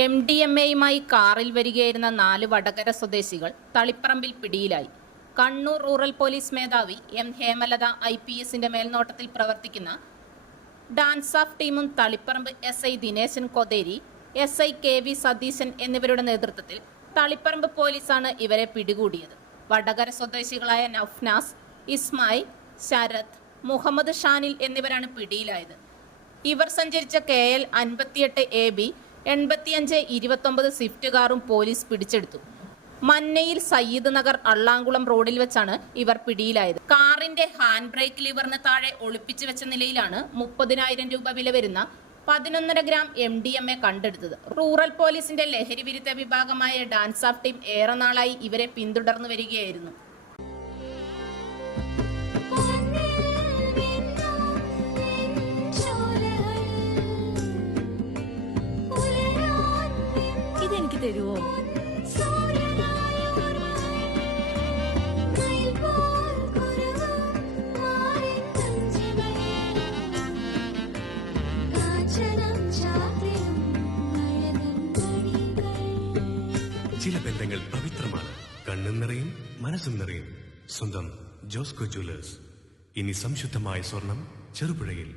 MDMAയുമായി കാറിൽ വരികയായിരുന്ന 4 വടകര സ്വദേശികൾ തളിപ്പറമ്പിൽ പിടിയിലായി. കണ്ണൂർ റൂറൽ പോലീസ് മേധാവി M. ഹേമലത IPSന്റെ മേൽനോട്ടത്തിൽ പ്രവർത്തിക്കുന്ന ഡാൻസ് ഓഫ് ടീമും Taliparamba SI Dineshan Kotheri, SI KV Satheesan എന്നിവരുടെ നേതൃത്വത്തിൽ തളിപ്പറമ്പ് പോലീസാണ് ഇവരെ പിടികൂടിയത്. വടകര സ്വദേശികളായ നൗഫ്നാസ്, ഇസ്മായിൽ, ശരത്, മുഹമ്മദ് ഷാനിൽ എന്നിവരാണ് പിടിയിലായത്. ഇവർ സഞ്ചരിച്ച KL 58 AB 8529 സ്വിഫ്റ്റ് കാറും പോലീസ് പിടിച്ചെടുത്തു. മന്നയിൽ സയ്യിദ് നഗർ അള്ളാങ്കുളം റോഡിൽ വെച്ചാണ് ഇവർ പിടിയിലായത്. കാറിന്റെ ഹാൻഡ് ബ്രേക്ക് ലിവറിന് താഴെ ഒളിപ്പിച്ചു വെച്ച നിലയിലാണ് 30,000 രൂപ വില വരുന്ന 11.5 ഗ്രാം MDMA കണ്ടെടുത്തത്. റൂറൽ പോലീസിന്റെ ലഹരി വിരുദ്ധ വിഭാഗമായ ഡാൻസ് ഓഫ് ടീം ഏറെ നാളായി ഇവരെ പിന്തുടർന്നു വരികയായിരുന്നു. ഇതെനിക്ക് തരുവോ? ചില ബന്ധങ്ങൾ പവിത്രമാണ്. കണ്ണും നിറയും മനസ്സും നിറയും. സ്വന്തം ജോസ്കോ ജ്വല്ലേഴ്സ്. ഇനി സംശുദ്ധമായ സ്വർണം ചെറുപുഴയിൽ.